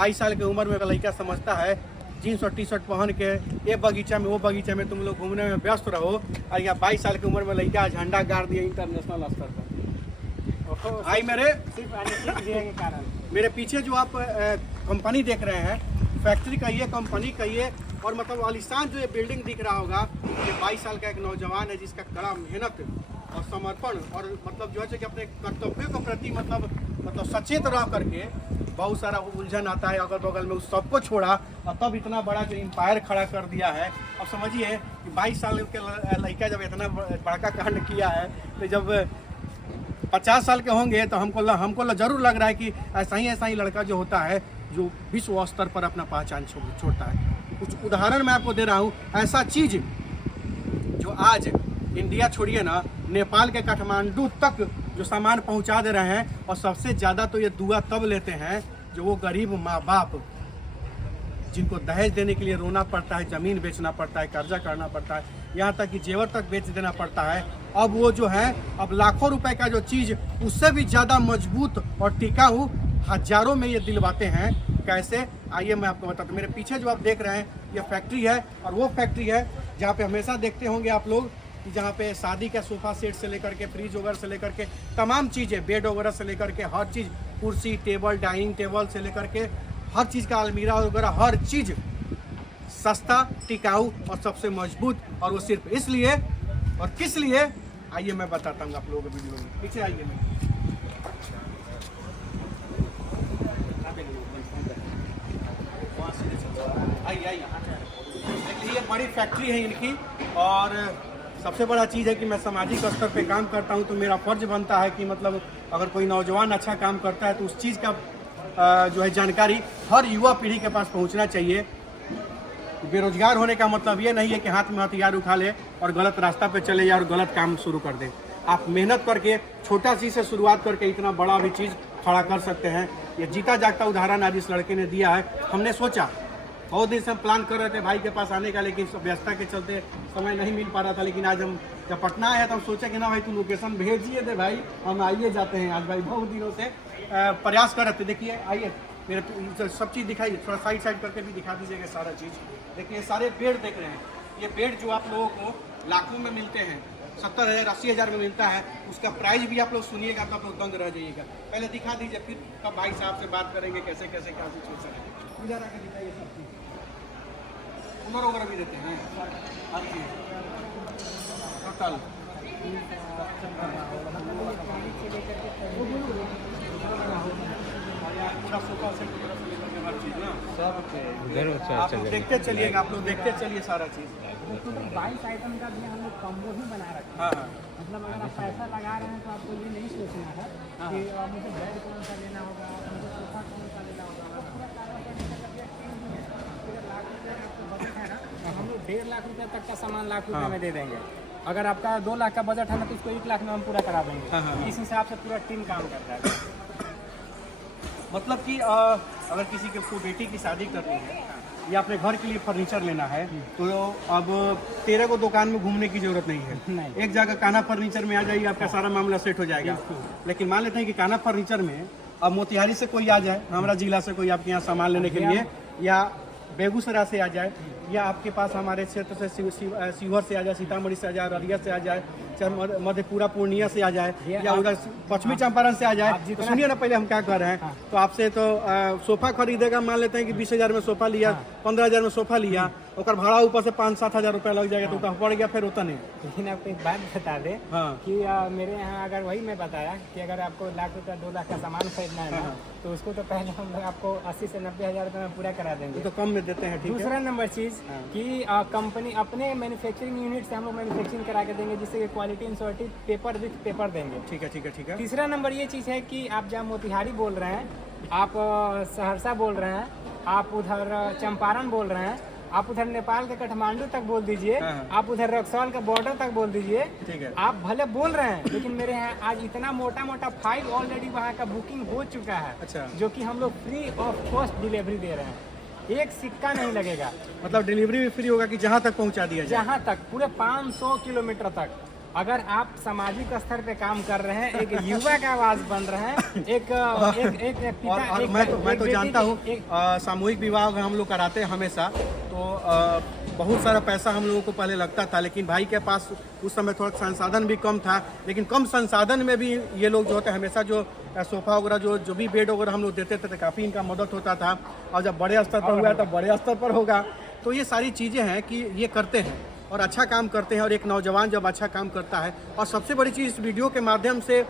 22 साल की उम्र में अगर लड़का समझता है जीन्स और टी शर्ट पहन के ये बगीचा में वो बगीचा में तुम लोग घूमने में व्यस्त रहो, और यहाँ 22 साल की उम्र में लड़का झंडा गाड़ दिया इंटरनेशनल स्तर पर। आई मेरे पीछे जो आप कंपनी देख रहे हैं, फैक्ट्री का ये, कंपनी का ये, और मतलब आलिशान जो ये बिल्डिंग दिख रहा होगा, ये 22 साल का एक नौजवान है जिसका कड़ा मेहनत और समर्पण और मतलब जो है कि अपने कर्तव्यों के प्रति मतलब सचेत रह करके बहुत सारा उलझन आता है अगल बगल में, उस सबको छोड़ा और तब इतना बड़ा जो एम्पायर खड़ा कर दिया है। अब समझिए कि 22 साल के लड़का जब इतना बड़का कांड किया है, तो जब 50 साल के होंगे तो हमको जरूर लग रहा है कि ऐसा ही लड़का जो होता है जो विश्व स्तर पर अपना पहचान छोड़ता है। कुछ उदाहरण मैं आपको दे रहा हूँ, ऐसा चीज़ जो आज इंडिया छोड़िए ना, नेपाल के काठमांडू तक जो सामान पहुंचा दे रहे हैं, और सबसे ज़्यादा तो ये दुआ तब लेते हैं जो वो गरीब माँ बाप जिनको दहेज देने के लिए रोना पड़ता है, ज़मीन बेचना पड़ता है, कर्जा करना पड़ता है, यहाँ तक कि जेवर तक बेच देना पड़ता है। अब वो जो है अब लाखों रुपए का जो चीज़ उससे भी ज़्यादा मजबूत और टिकाऊ हजारों में ये दिलवाते हैं। कैसे, आइए मैं आपको बताता हूँ। मेरे पीछे जो आप देख रहे हैं ये फैक्ट्री है, और वो फैक्ट्री है जहाँ पे हमेशा देखते होंगे आप लोग कि जहाँ पे शादी का सोफ़ा सेट से लेकर के फ्रिज वगैरह से लेकर के तमाम चीज़ें, बेड वगैरह से लेकर के हर चीज़, कुर्सी टेबल डाइनिंग टेबल से लेकर के हर चीज़ का अलमीरा वगैरह, हर चीज़ सस्ता, टिकाऊ और सबसे मजबूत। और वो सिर्फ इसलिए और किस लिए, आइए मैं बताता हूँ आप लोगों को वीडियो में। पीछे आइए, मैं आइए ये बड़ी फैक्ट्री है इनकी। और सबसे बड़ा चीज़ है कि मैं सामाजिक स्तर पे काम करता हूं, तो मेरा फर्ज बनता है कि मतलब अगर कोई नौजवान अच्छा काम करता है तो उस चीज़ का जो है जानकारी हर युवा पीढ़ी के पास पहुंचना चाहिए। बेरोजगार होने का मतलब ये नहीं है कि हाथ में हथियार उठा ले और गलत रास्ता पे चले जाए और गलत काम शुरू कर दे। आप मेहनत करके छोटा चीज़ से शुरुआत करके इतना बड़ा भी चीज़ खड़ा कर सकते हैं। ये जीता जागता उदाहरण आज इस लड़के ने दिया है। हमने सोचा, बहुत दिन से हम प्लान कर रहे थे भाई के पास आने का, लेकिन व्यस्तता के चलते समय नहीं मिल पा रहा था। लेकिन आज हम जब पटना आए तो हम सोचे कि ना भाई तू लोकेशन भेजिए दे भाई, हम आइए जाते हैं आज। भाई बहुत दिनों से प्रयास कर रहे थे। देखिए आइए, मेरे सब चीज़ दिखाइए, थोड़ा साइड करके भी दिखा दीजिएगा सारा चीज़। देखिए सारे पेड़ देख रहे हैं, ये पेड़ जो आप लोगों को लाखों में मिलते हैं, 70,000 80,000 में मिलता है, उसका प्राइस भी आप लोग सुनिएगा तो आप लोग दंग रह जाइएगा। पहले दिखा दीजिए, फिर कब भाई साहब से बात करेंगे कैसे कैसे क्या सिचुएशन है। इधर आकर दिखाइए सब चीज़, कूलर वगैरह भी देते हैं हर चीज़ टोटल। पूरा सोफा सेट वगैरह से लेकर के हर चीज़ ना सब आप लोग देखते चलिएगा, आप लोग देखते चलिए सारा चीज़। 22 आइटम का भी हम लोग कॉम्बो ही बना रखा है। हाँ, मतलब अगर आप पैसा लगा रहे हैं तो आपको ये नहीं सोचना है कि मुझे बेड कौन सा लेना होगा, मुझे सोफा कौन सा लेना होगा। पूरा कार्य करने का बजट पूरे लाख रुपये का आपको बजट है ना, तो हम लोग 1.5 लाख रुपये तक का सामान लाख रुपये में दे देंगे। अगर आपका 2 लाख का बजट है ना, तो उसको 1 लाख में हम पूरा करा देंगे। इस हिसाब से पूरा टीम काम करता है। मतलब कि अगर किसी को बेटी की शादी करनी है या अपने घर के लिए फर्नीचर लेना है, तो अब 13 को दुकान में घूमने की जरूरत नहीं है। एक जगह कान्हा फर्नीचर में आ जाइए, आपका सारा मामला सेट हो जाएगा। लेकिन मान लेते हैं कि कान्हा फर्नीचर में अब मोतिहारी से कोई आ जाए, हमारा जिला से कोई आपके यहाँ सामान लेने के लिए, या बेगूसराय से आ जाए, या आपके पास हमारे क्षेत्र से शिवहर से आ जाए, सीतामढ़ी से आ जाए, अररिया से आ जाए, चाहे मधेपुरा पूर्णिया से आ जाए, या उधर पश्चिमी चंपारण से आ जाए, तो सुनिए ना पहले हम क्या कर रहे हैं। तो आपसे तो सोफा खरीदेगा, मान लेते हैं कि 20,000 में सोफा लिया, 15,000 में सोफा लिया, और भाड़ा ऊपर से 5-7 हज़ार रुपया लग जाएगा, तो पड़ गया फिर उतना नहीं। लेकिन आपको एक बात बता दें कि मेरे यहाँ अगर वही मैं बताया कि अगर आपको 1 लाख रुपया 2 लाख का सामान खरीदना है ना, तो उसको तो पहले हम लोग आपको 80 से 90 हज़ार रुपये में पूरा करा देंगे, तो कम में देते हैं। दूसरा नंबर चीज़ कि कंपनी अपने मैन्युफैक्चरिंग यूनिट से हम लोग मैन्युफैक्चरिंग करा के देंगे, जिससे क्वालिटी इंश्योरिटी पेपर विथ पेपर देंगे। ठीक है। तीसरा नंबर ये चीज़ है कि आप जहाँ मोतिहारी बोल रहे हैं, आप सहरसा बोल रहे हैं, आप उधर चंपारण बोल रहे हैं, आप उधर नेपाल के काठमांडू तक बोल दीजिए, आप उधर रक्सौल का बॉर्डर तक बोल दीजिए, आप भले बोल रहे हैं, लेकिन मेरे यहाँ आज इतना मोटा फाइल ऑलरेडी वहाँ का बुकिंग हो चुका है। अच्छा। जो कि हम लोग फ्री ऑफ कॉस्ट डिलीवरी दे रहे हैं, एक सिक्का नहीं लगेगा। मतलब डिलीवरी भी फ्री होगा कि जहाँ तक पहुँचा दिया जाए? जहाँ तक, पूरे 500 किलोमीटर तक। अगर आप सामाजिक स्तर पे काम कर रहे हैं, एक युवा का आवाज बन रहे हैं, एक पिता, और एक मैं तो बेटी जानता की- हूँ एक- सामूहिक विवाह हम लोग कराते हैं हमेशा, तो बहुत सारा पैसा हम लोगों को पहले लगता था, लेकिन भाई के पास उस समय थोड़ा संसाधन भी कम था, लेकिन कम संसाधन में भी ये लोग जो होते हैं हमेशा जो सोफा वगैरह जो भी बेड वगैरह हम लोग देते थे तो काफ़ी इनका मदद होता था। और जब बड़े स्तर पर हुआ तो बड़े स्तर पर होगा। तो ये सारी चीज़ें हैं कि ये करते हैं और अच्छा काम करते हैं, और एक नौजवान जब अच्छा काम करता है, और सबसे बड़ी चीज़ इस वीडियो के माध्यम से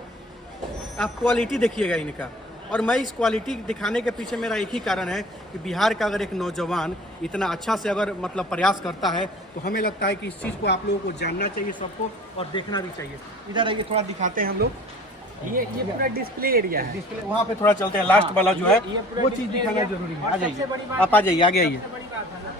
आप क्वालिटी देखिएगा इनका, और मैं इस क्वालिटी दिखाने के पीछे मेरा एक ही कारण है कि बिहार का अगर एक नौजवान इतना अच्छा से अगर मतलब प्रयास करता है तो हमें लगता है कि इस चीज़ को आप लोगों को जानना चाहिए सबको, और देखना भी चाहिए। इधर आइए, थोड़ा दिखाते हैं हम लोग। ये पूरा डिस्प्ले एरिया है। डिस्प्ले वहाँ पे थोड़ा चलते हैं, लास्ट वाला जो है ये पूरा वो चीज़ डिस्प्ले दिखाना एरिया। जरूरी है। और आ सबसे जाइए, बड़ी बात आप आ जाइए, आगे आइए। सबसे बड़ी बात है ना,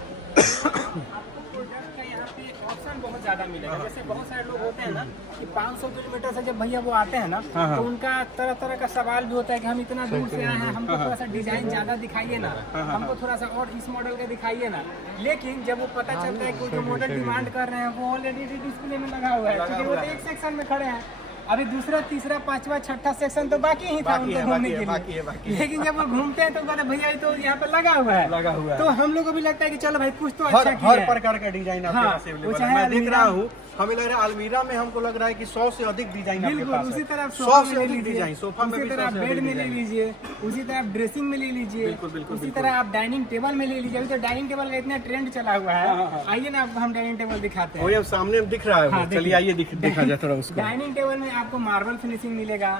आपको प्रोडक्ट का यहाँ पे ऑप्शन बहुत ज्यादा मिलेगा। जैसे बहुत सारे लोग होते हैं ना कि 500 किलोमीटर से जब भैया वो आते हैं ना, तो उनका तरह तरह का सवाल भी होता है कि हम इतना दूर से आए हैं, हमको थोड़ा सा डिजाइन ज्यादा दिखाइए ना, हमको थोड़ा सा और इस मॉडल का दिखाइए ना। लेकिन जब वो पता चलता है कि वो जो मॉडल डिमांड कर रहे हैं वो ऑलरेडी डिस्प्ले में लगा हुआ है, क्योंकि वो तो एक सेक्शन में खड़े हैं। अभी दूसरा, तीसरा, पांचवा, छठा सेक्शन तो बाकी ही था उनको घूमने के लिए। लेकिन जब वो घूमते हैं तो कहते भैया ये तो यहाँ पे लगा हुआ है। तो हम लोग को भी लगता है कि चलो भाई कुछ तो अच्छा किया हर है। प्रकार का डिजाइन आपके हाँ, पास अवेलेबल वो है। चाहे मैं देख अलमीरा- रहा हूँ, हमें लग रहा है अलमीरा में हमको लग रहा है कि 100 से अधिक डिजाइन आपके बिल्कुल, पास है। उसी तरह 100 से अधिक डिजाइन, सोफा में उसी भी तरह 100 आप से बेड अधिक में ले डिजाइन। लीजिए, उसी तरह आप ड्रेसिंग में ले लीजिए, बिल्कुल, उसी तरह आप डाइनिंग टेबल में ले लीजिए। अभी तो डाइनिंग टेबल का इतना ट्रेंड चला हुआ है। आइए ना, आपको हम डाइनिंग टेबल दिखाते हैं। और ये सामने दिख रहा है वो। हाँ, देखिए। चलिए आइए दिखा जाए थोड़ा उसको। डाइनिंग टेबल में आपको मार्बल फिनिशिंग मिलेगा,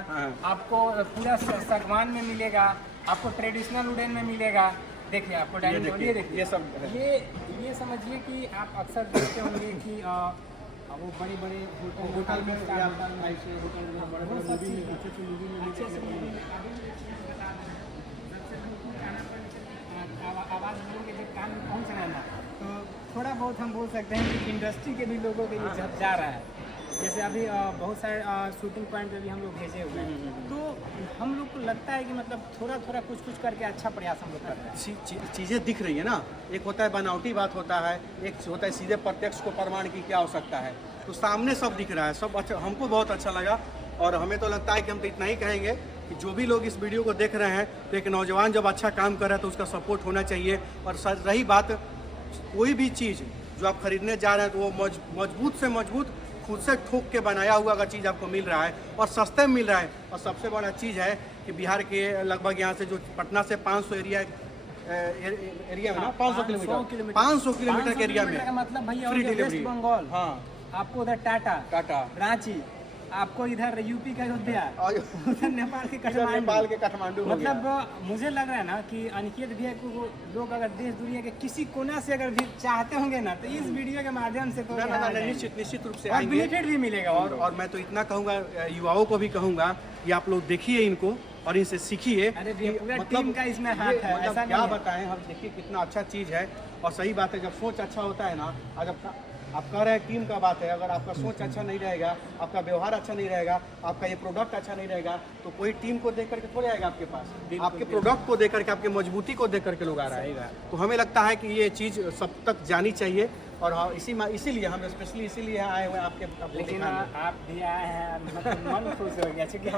आपको पूरा सागवान में मिलेगा, आपको ट्रेडिशनल वुडन में मिलेगा। देखिए आपको डाइनिंग टेबल, ये देखिए, ये सब है। ये समझिए कि आप अक्सर देखते होंगे कि वो बड़े बड़े होटल में स्टार या होटल में, ऐसे होटल में बड़े वो बड़े सब मूवी में, चीज़- अच्छे मूवी में अच्छे से मूवी में अभी भी एक चीज़ बता रहे हैं। जब से हमको खाना पर आवाज़ बोलेंगे जब कान में पहुँच रहा है ना, तो थोड़ा बहुत हम बोल सकते हैं कि इंडस्ट्री के भी लोगों के लिए जब जा रहा है। जैसे अभी बहुत सारे शूटिंग पॉइंट पे भी हम लोग भेजे हुए हैं, तो हम लोग को लगता है कि मतलब थोड़ा थोड़ा कुछ करके अच्छा प्रयास हम लोग कर रहे हैं। चीज़ें दिख रही है ना। एक होता है बनावटी बात होता है, एक होता है सीधे प्रत्यक्ष को प्रमाण की क्या हो सकता है। तो सामने सब दिख रहा है, सब अच्छा, हमको बहुत अच्छा लगा। और हमें तो लगता है कि हम तो इतना ही कहेंगे कि जो भी लोग इस वीडियो को देख रहे हैं, तो एक नौजवान जब अच्छा काम कर रहा है तो उसका सपोर्ट होना चाहिए। और रही बात कोई भी चीज़ जो आप खरीदने जा रहे हैं, तो वो मजबूत से मजबूत खुद से ठोक के बनाया हुआ अगर चीज़ आपको मिल रहा है और सस्ते में मिल रहा है। और सबसे बड़ा चीज़ है कि बिहार के लगभग यहाँ से जो पटना से 500 एरिया में ना, 500 किलोमीटर 500 किलोमीटर के एरिया में मतलब भैया फ्री वेस्ट डिलीवरी। बंगाल, हाँ, आपको उधर टाटा, टाटा, रांची, आपको इधर यूपी का अयोध्या, और उधर नेपाल के नेपाल काठमांडू। के काठमांडू हो गया। मतलब मुझे लग रहा है ना कि अनिकेत भैया को लोग अगर देश दुनिया के किसी कोना से अगर भी चाहते होंगे ना, तो इस वीडियो के माध्यम से तो ना, यहाँ आ जाएंगे। निश्चित रूप से और आएंगे। बेनिफिट भी मिलेगा और मैं तो इतना कहूँगा, युवाओं को भी कहूँगा कि आप लोग देखिए इनको और इनसे सीखिए। अरे भैया, कि पूरा टीम का इसमें हाथ है, मतलब ऐसा क्या नहीं है। बताएं हम, देखिए कितना अच्छा चीज़ है। और सही बात है, जब सोच अच्छा होता है ना, और जब आप कह रहे हैं टीम का बात है, अगर आपका सोच अच्छा नहीं रहेगा, आपका व्यवहार अच्छा नहीं रहेगा, आपका ये प्रोडक्ट अच्छा नहीं रहेगा, तो कोई टीम को देख करके थोड़े आएगा आपके पास। आपके प्रोडक्ट को देख करके, आपके मजबूती को देख करके लोग आ रहे हैं। तो हमें लगता है कि ये चीज़ सब तक जानी चाहिए। और हाँ, इसीलिए हम स्पेशली इसीलिए आए हुए हैं आपको लेकिन दिखाने। आप भी आए हैं, मतलब मन खुश हो गया, क्योंकि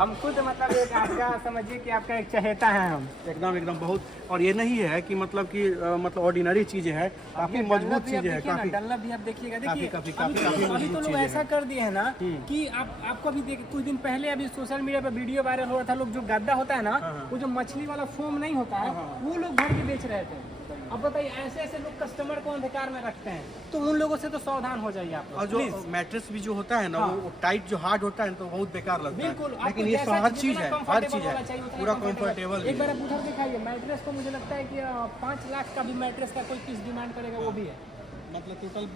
हम खुद मतलब एक आपका समझिए कि आपका एक चहेता है हम। एकदम बहुत। और ये नहीं है कि मतलब ऑर्डिनरी चीज़ें है, काफ़ी मजबूत चीज़ें है, काफ़ी। डल्ला भी आप देखिएगा, देखिए काफी अभी तो मजबूत लोग चीज़ें ऐसा हैं। कर दिए हैं ना कि आपको भी कुछ दिन पहले अभी सोशल मीडिया पर वीडियो वायरल हो रहा था, लोग जो गद्दा होता है ना, वो जो मछली वाला फोम नहीं होता है, वो लोग भर के बेच रहे थे। अब बताइए, ऐसे ऐसे लोग कस्टमर को अंधकार में रखते हैं, तो उन लोगों से तो सावधान हो जाइए आप लोग, और जो प्लीज। मैट्रेस भी जो होता है ना, वो टाइट जो हार्ड होता है तो बहुत बेकार लगता है। बिल्कुल, लेकिन ये आपको हर जैसा चीज़ है, जितना हर comfortable चीज़ वाला है, चाहिए उतना पूरा comfortable। कंफर्टेबल। एक बार आप उधर दिखाइए मैट्रेस को, मुझे लगता है कि 5 लाख का भी मैट्रेस का कोई पीस डिमांड करेगा, वो भी है। मतलब टोटल।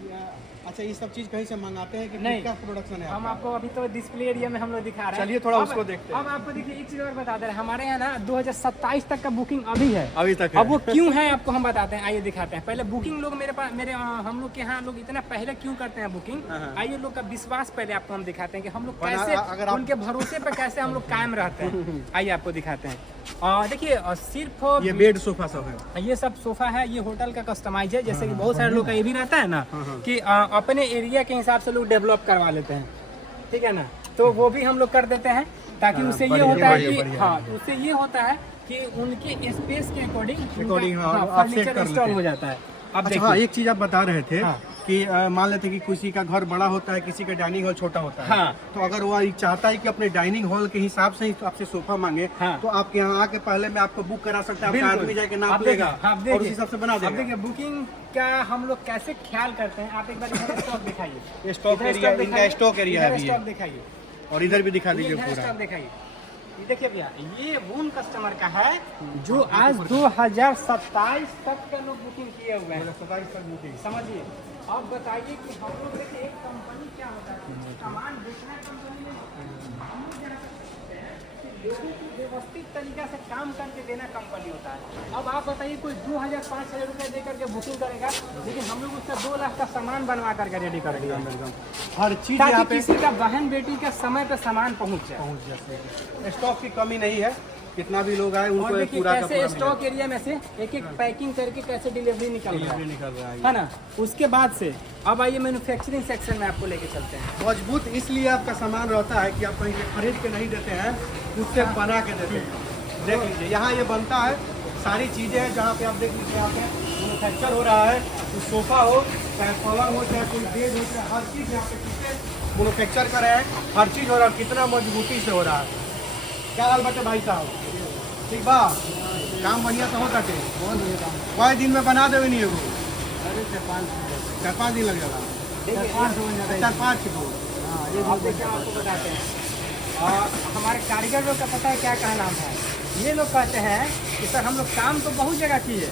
अच्छा, ये सब चीज़ कहीं से मंगाते हैं कि नहीं, क्या प्रोडक्शन है हम आपका? आपको अभी तो डिस्प्ले एरिया में हम लोग दिखा रहे हैं। चलिए थोड़ा अब- उसको देखते हैं। अब आपको देखिए एक चीज़ और बता दे रहे हैं, हमारे यहाँ ना 2027 तक का बुकिंग अभी है। अभी तक है। अब वो क्यों है आपको हम बताते हैं, आइए दिखाते हैं। पहले बुकिंग लोग हम लोग के यहाँ लोग इतना पहले क्यों करते हैं बुकिंग, आइए लोग का विश्वास पहले आपको हम दिखाते हैं कि हम लोग कैसे अगर आप- उनके भरोसे पे कैसे हम लोग कायम रहते हैं। आइए आपको दिखाते हैं। देखिए सिर्फ ये बेड सोफा सब है। ये सब सोफा है, ये होटल का कस्टमाइज है। जैसे कि बहुत सारे लोग का ये भी रहता है ना हाँ। कि अपने एरिया के हिसाब से लोग डेवलप करवा लेते हैं, ठीक है ना, तो वो भी हम लोग कर देते हैं ताकि उससे ये होता है कि हाँ उससे ये होता है कि उनके स्पेस के अकॉर्डिंग फर्नीचर इंस्टॉल हो जाता है। अब अच्छा हाँ, देखिए एक चीज आप बता रहे थे हाँ। कि मान लेते हैं कि किसी का घर बड़ा होता है, किसी का डाइनिंग हॉल छोटा होता है, हाँ। तो अगर वो चाहता है कि अपने डाइनिंग हॉल के हिसाब से ही आपसे सोफा मांगे, हाँ। तो आपके यहाँ आके पहले मैं आपको बुक करा सकता है, आपका बिल्कुल। आदमी जाके आप नाप देखिए, लेगा आप और देखिए। उस हिसाब से बना अब देगा। देखिए बुकिंग का हम लोग कैसे ख्याल करते हैं, आप एक बार इधर स्टॉक दिखाइए, स्टॉक इधर एरिया, स्टॉक इनका स्टॉक एरिया है इधर अभी ये। स्टॉक दिखाइए और इधर भी दिखा दीजिए इधर पूरा। स्टॉक दिखाइए। ये देखिए भैया, ये उन कस्टमर का है जो आज 2027 तक का लोग बुकिंग किए हुए हैं। 27 तक बुकिंग। समझिए, अब बताइए कि हम लोग देखिए एक कंपनी क्या होता है, सामान बेचना कंपनी में हम लोग जहाँ करते हैं कि लोगों को व्यवस्थित तरीका से काम करके देना कंपनी होता है। अब आप बताइए कोई 2000-5000 रुपये दे करके बुकिंग करेगा, लेकिन हम लोग उसका 2 लाख का सामान बनवा करके रेडी करेंगे हर चीज यहाँ ताकि पे किसी का बहन बेटी का समय पे सामान पहुँच जाए। पहुँच जाते। स्टॉक की कमी नहीं है, कितना भी लोग आए और उनको देखिए पूरा का कैसे पूरा स्टॉक एरिया में से एक एक पैकिंग करके कैसे डिलीवरी निकल रहा मिलेगा। निकल रहा है ना। उसके बाद से अब आइए मैन्युफैक्चरिंग सेक्शन में आपको लेके चलते हैं। मजबूत इसलिए आपका सामान रहता है कि आप कहीं से खरीद के नहीं देते हैं, खुद से बना के देते हैं। देख लीजिए यहाँ ये बनता है, सारी चीज़ें हैं जहाँ पे आप देख लीजिए, यहाँ पे मैन्युफैक्चर हो रहा है, कोई सोफा हो, चाहे पलंग हो, चाहे कोई बेड हो, चाहे हर चीज़ यहाँ पे चीज़ें मैन्युफैक्चर कर रहे हैं, हर चीज़ हो रहा है, कितना मजबूती से हो रहा है। क्या हाल बटे भाई साहब, ठीक बा, काम बढ़िया से हो सके, कोई दिन में बना देवे नहीं एगो, 4-5 दिन लग जाएगा, 4-5 को। अब देखिए आपको बताते हैं हमारे कारीगर लोग का पता है क्या कहना नाम है। ये लोग कहते हैं कि सर हम लोग काम तो बहुत जगह किए,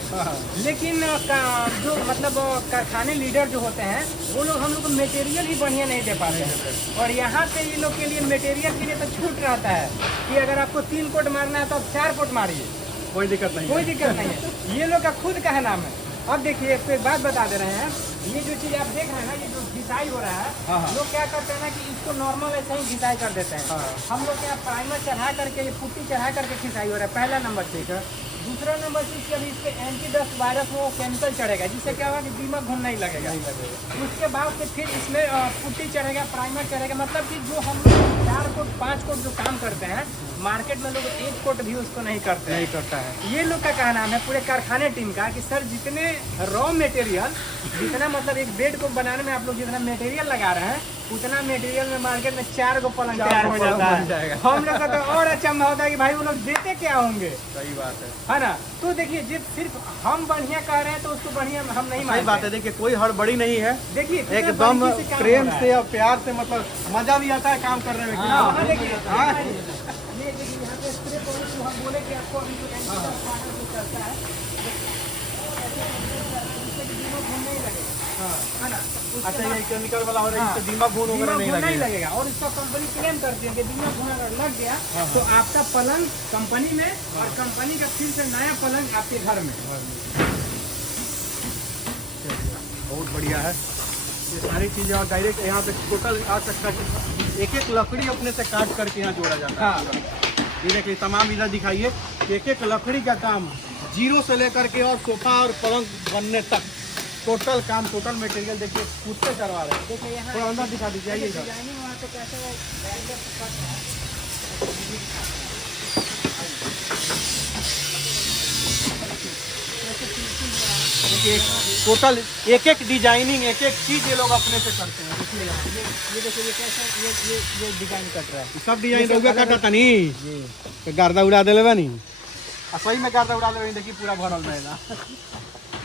लेकिन जो मतलब कारखाने लीडर जो होते हैं वो लोग हम लोग को मटेरियल ही बढ़िया नहीं दे पाते हैं। और यहाँ पे ये लोग के लिए मटेरियल के लिए तो छूट रहता है कि अगर आपको 3 कोट मारना है तो आप 4 कोट मारिए, कोई दिक्कत नहीं, कोई दिक्कत नहीं है। ये लोग का खुद का नाम है। अब देखिए एक बात बता दे रहे हैं, ये जो चीज़ आप देख रहे हैं ना, ये जो घिसाई हो रहा है, लोग क्या करते हैं ना कि इसको नॉर्मल ऐसे ही घिसाई कर देते हैं। हम लोग क्या प्राइमर चढ़ा करके, ये पुट्टी चढ़ा करके घिसाई हो रहा है, पहला नंबर ठीक है। दूसरा नंबर चीज़ कि अभी इस पे एंटी-डस्ट वायरस वो केमिकल चढ़ेगा, जिससे क्या होगा कि दीमक घुन नहीं लगेगा। उसके बाद से फिर इसमें पुट्टी चढ़ेगा, प्राइमर चढ़ेगा, मतलब कि जो हम लोग 4 कोट 5 कोट जो काम करते हैं, मार्केट में लोग 1 कोट भी उसको नहीं करते, नहीं करता है। ये लोग का कहना है पूरे कारखाने टीम का कि सर जितने रॉ मटेरियल, जितना मतलब एक बेड को बनाने में आप लोग जितना मटेरियल लगा रहे हैं, उतना मटेरियल में मार्केट में 4 गो पलंग तैयार हो जाता है। हम लोग का तो और अचंभा होता है कि भाई वो लोग देते क्या होंगे। सही बात है ना। तो देखिए जिस सिर्फ हम बढ़िया कह रहे हैं तो उसको बढ़िया हम नहीं मानते। सही बात है। देखिए कोई हड़बड़ी नहीं है, देखिए एकदम प्रेम से और प्यार से, मतलब मजा भी आता है काम करने में। हाँ, देखिए ये देखिए यहाँ पे स्प्रे पॉइंट जो हम बोले कि आपको अभी जो एंटीडस्ट वायरस जो चलता है, इससे कि दीमक घुन नहीं लगेगा, है ना। अच्छा ये केमिकल वाला हो रहा है, इससे दीमक घुन वगैरह नहीं लगेगा। और इसका कंपनी क्लेम करती है कि दीमक घुन अगर लग गया तो आपका पलंग कंपनी में और कंपनी का फिर से नया पलंग आपके घर में। बहुत बढ़िया है ये सारी चीजें। और डायरेक्ट यहाँ पे टोटल आ सकता है, एक लकड़ी अपने से काट करके यहाँ जोड़ा जाता है। ये देखिए तमाम इधर दिखाइए, एक लकड़ी का काम जीरो से लेकर के और सोफा और पलंग बनने तक टोटल काम, टोटल मटेरियल देखिए खुद से करवा रहे हैं। देखिए यहाँ थोड़ा अंदर दिखा दीजिए, आइए इधर। डिजाइनिंग वहाँ पे कैसे वो बैंगल कट है। देखिए टोटल एक डिजाइनिंग, एक चीज ये लोग अपने से करते हैं। देखिए ये देखिए ये कैसे ये डिजाइन कट रहा है। सब डिजाइन रहुआ काटा था नी, तो गर्दा उड़ा देले बनी, सही में गर्दा उड़ा देले। देखिए पूरा भरल रहेगा।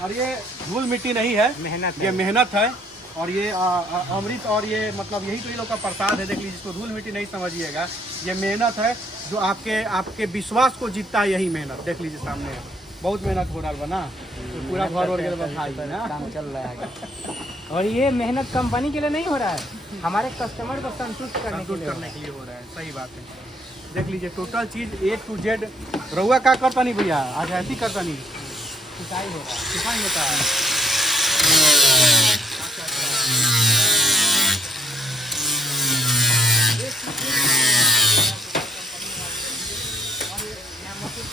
और ये धूल मिट्टी नहीं है, मेहनत ये मेहनत है। और ये अमृत, और ये मतलब यही तो ये लोग का प्रसाद है। देख लीजिए, इसको धूल मिट्टी नहीं समझिएगा, ये मेहनत है जो आपके विश्वास को जीतता है। यही मेहनत देख लीजिए सामने है। बहुत मेहनत हो रहा है ना, तो पूरा घर वगैरह बधाई ना काम चल रहा है। और ये मेहनत कंपनी के लिए नहीं हो रहा है, हमारे कस्टमर को संतुष्ट करने के लिए हो रहा है। सही बात है। देख लीजिए टोटल चीज A to Z। रहुआ क्या करता नहीं भैया, आज ऐसी करता नहीं, सिंचाई हो रहा है। सिखाई होता है।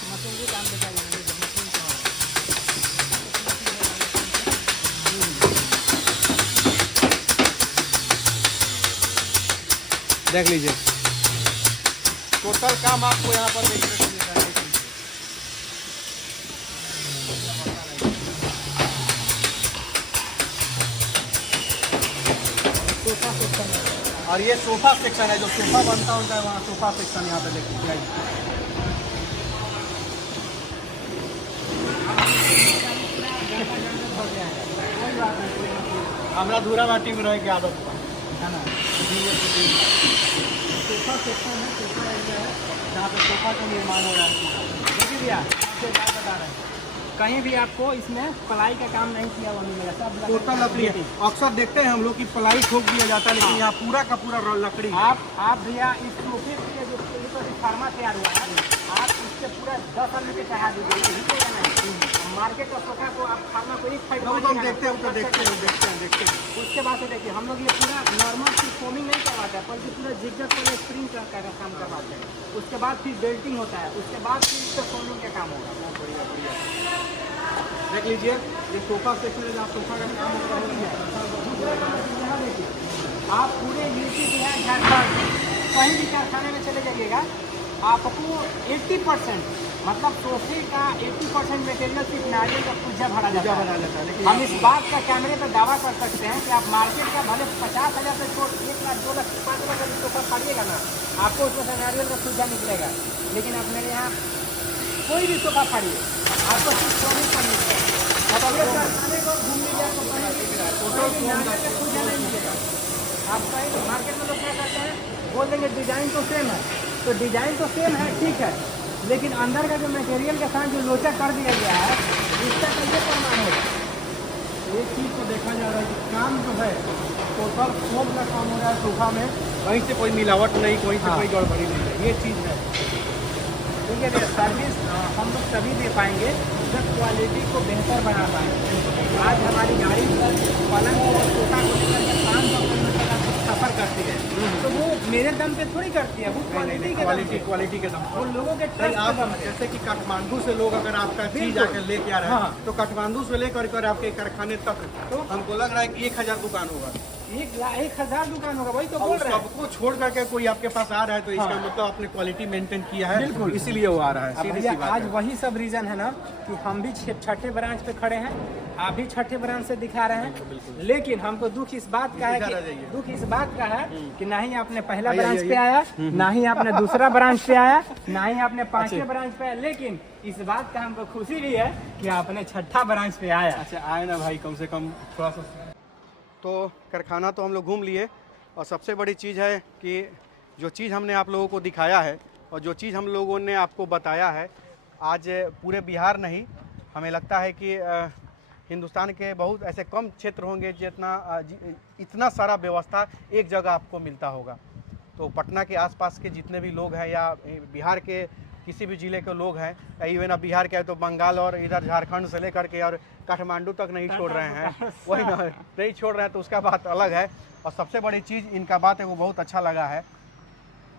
मशीनरी काम दिखाई देख लीजिए टोटल काम आपको यहाँ पर देखने को मिल रहा है। सोफा सेक्शन है। और ये सोफा सेक्शन है, जो सोफा बनता होता है वहाँ सोफा सेक्शन यहाँ पे देखिए। हमारा धूरा माटी में रह के आदत है ना। सोफा सेक्शन है, सोफा एरिया है जहाँ पे सोफा का निर्माण हो रहा है। देखिए भैया आपको एक बात बता रहे हैं, कहीं भी आपको इसमें प्लाई का काम नहीं किया हुआ मिलेगा, सब टोटल लकड़ी है। अक्सर देखते हैं हम लोग कि प्लाई ठोक दिया जाता है, लेकिन यहाँ पूरा का पूरा लकड़ी है। आप भैया इस सोफे के जो फार्मा तैयार हुआ है, आप इससे पूरा 10 आदमी के चढ़ा दीजिए। मार्केट का सोफा को आप फार्मा को एक साइड हम देखते हैं। उसके बाद से देखिए हम लोग ये पूरा नॉर्मल सिर्फ फोमिंग नहीं करवाते हैं, बल्कि पूरा जिगजैग वाला स्प्रिंग का काम करवाते हैं। उसके बाद फिर बेल्टिंग होता है, उसके बाद फिर इसका फोमिंग का काम होगा। बढ़िया देख लीजिए ये सोफा सेक्शन है जहाँ सोफा का काम हो रहा है। देखिए आप पूरे यूपी बिहार झारखंड कहीं भी कारखाने में चले जाइएगा, आपको 80% मतलब सोफे का 80% मटेरियल सिर्फ नारियल का पूजा भरा जाता है। हम इस बात का कैमरे पर दावा कर सकते हैं कि आप मार्केट का भले 50,000 से छोड़ 1 लाख 2 लाख 5 लाख का सोफा खरीदिएगा ना, आपको उसमें से नारियल का पूजा निकलेगा। लेकिन आप मेरे यहाँ कोई भी सोफा खरीदिए, आपको सिर्फ सोने का मिलेगा। कारखाने को घूम लीजिए, आपको नारियल का पूजा नहीं मिलेगा। आप कहीं मार्केट में लोग क्या करते हैं, बोल देंगे डिजाइन तो सेम है, तो डिजाइन तो सेम है ठीक है, लेकिन अंदर का जो मटेरियल के साथ जो लोचा कर दिया गया है, इसका कैसे प्रमाण होगा। एक चीज़ को देखा जा रहा है कि काम जो है टोटल फोम का काम हो रहा है सोफा में, कहीं से कोई मिलावट नहीं, कहीं से कोई गड़बड़ी नहीं है, ये चीज़ है। ठीक है, सर्विस हम लोग तभी दे पाएंगे जब क्वालिटी को बेहतर बना पाएंगे। आज हमारी गाड़ी पलंग और सोफा को लेकर के 500 किलोमीटर का सफर करती है, तो वो मेरे दम पे थोड़ी करती है, वो क्वालिटी के दम वो लोगों के ट्रस्ट के दम पे। जैसे कि काठमांडू से लोग अगर आपका चीज आकर लेके आ रहे हैं, तो काठमांडू से लेकर कर आपके कारखाने तक तो हमको लग रहा है कि 1000 दुकान होगा। 1,000 दुकान होगा, वही तो बोल रहे हैं। सबको छोड़ करके कोई आपके पास आ रहा है, तो इसका मतलब आपने क्वालिटी मेंटेन किया है, बिल्कुल, इसीलिए वो आ रहा है। सीधी सी बात आज वही सब रीजन है ना कि हम भी छठे ब्रांच पे खड़े हैं, आप भी छठे ब्रांच से दिखा रहे हैं। लेकिन हमको दुख इस बात का है कि ना ही आपने पहला ब्रांच पे आया, ना ही आपने दूसरा ब्रांच पे आया, ना ही आपने 5वें ब्रांच पे आया। लेकिन इस बात का हमको खुशी भी है कि आपने छठा ब्रांच पे आया। अच्छा आए ना भाई, कम से कम थोड़ा सा। तो कारखाना तो हम लोग घूम लिए, और सबसे बड़ी चीज़ है कि जो चीज़ हमने आप लोगों को दिखाया है और जो चीज़ हम लोगों ने आपको बताया है, आज पूरे बिहार नहीं, हमें लगता है कि हिंदुस्तान के बहुत ऐसे कम क्षेत्र होंगे जितना इतना सारा व्यवस्था एक जगह आपको मिलता होगा। तो पटना के आसपास के जितने भी लोग हैं या बिहार के किसी भी ज़िले के लोग हैं, इवन अब बिहार के तो बंगाल और इधर झारखंड से लेकर के और काठमांडू तक नहीं छोड़ रहे हैं, वही नहीं छोड़ रहे हैं, तो उसका बात अलग है। और सबसे बड़ी चीज़ इनका बात है वो बहुत अच्छा लगा है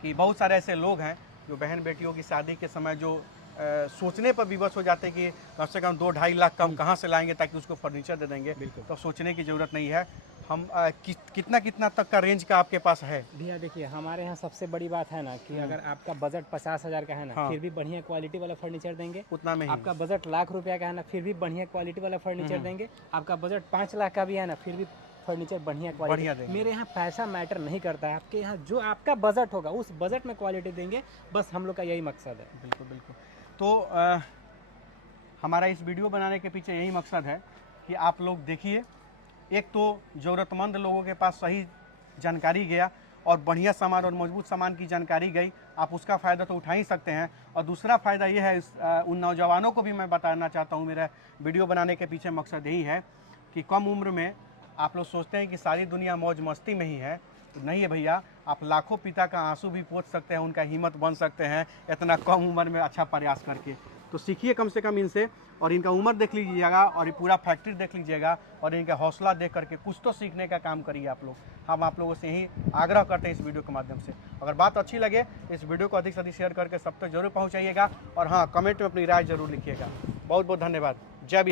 कि बहुत सारे ऐसे लोग हैं जो बहन बेटियों की शादी के समय जो सोचने पर विवश हो जाते हैं कि कम से कम 2-2.5 लाख कम कहाँ से लाएंगे ताकि उसको फर्नीचर दे देंगे। तो सोचने की ज़रूरत नहीं है। हम कितना तक का रेंज का आपके पास है भैया? देखिए हमारे यहाँ सबसे बड़ी बात है ना कि अगर आपका बजट 50,000 का है ना, फिर भी बढ़िया क्वालिटी वाला फर्नीचर देंगे। उतना में आपका बजट लाख रुपया का है ना, फिर भी बढ़िया क्वालिटी वाला फर्नीचर देंगे। आपका बजट 5 लाख का भी है ना, फिर भी फर्नीचर बढ़िया क्वालिटी। मेरे यहाँ पैसा मैटर नहीं करता है, आपके यहाँ जो आपका बजट होगा उस बजट में क्वालिटी देंगे, बस हम लोग का यही मकसद है। बिल्कुल। तो हमारा इस वीडियो बनाने के पीछे यही मकसद है कि आप लोग देखिए, एक तो ज़रूरतमंद लोगों के पास सही जानकारी गया और बढ़िया सामान और मजबूत सामान की जानकारी गई, आप उसका फ़ायदा तो उठा ही सकते हैं। और दूसरा फ़ायदा ये है, उन नौजवानों को भी मैं बताना चाहता हूँ, मेरा वीडियो बनाने के पीछे मकसद यही है कि कम उम्र में आप लोग सोचते हैं कि सारी दुनिया मौज मस्ती में ही है, तो नहीं है भैया। आप लाखों पिता का आंसू भी पोंछ सकते हैं, उनका हिम्मत बन सकते हैं इतना कम उम्र में अच्छा प्रयास करके। तो सीखिए कम से कम इनसे, और इनका उम्र देख लीजिएगा और ये पूरा फैक्ट्री देख लीजिएगा और इनका हौसला देख करके कुछ तो सीखने का काम करिए आप लोग। हम आप लोगों से यही आग्रह करते हैं इस वीडियो के माध्यम से। अगर बात अच्छी लगे इस वीडियो को अधिक से अधिक शेयर करके सब तक जरूर पहुँचाइएगा, और हाँ, कमेंट में अपनी राय जरूर लिखिएगा। बहुत बहुत धन्यवाद। जय बिहार।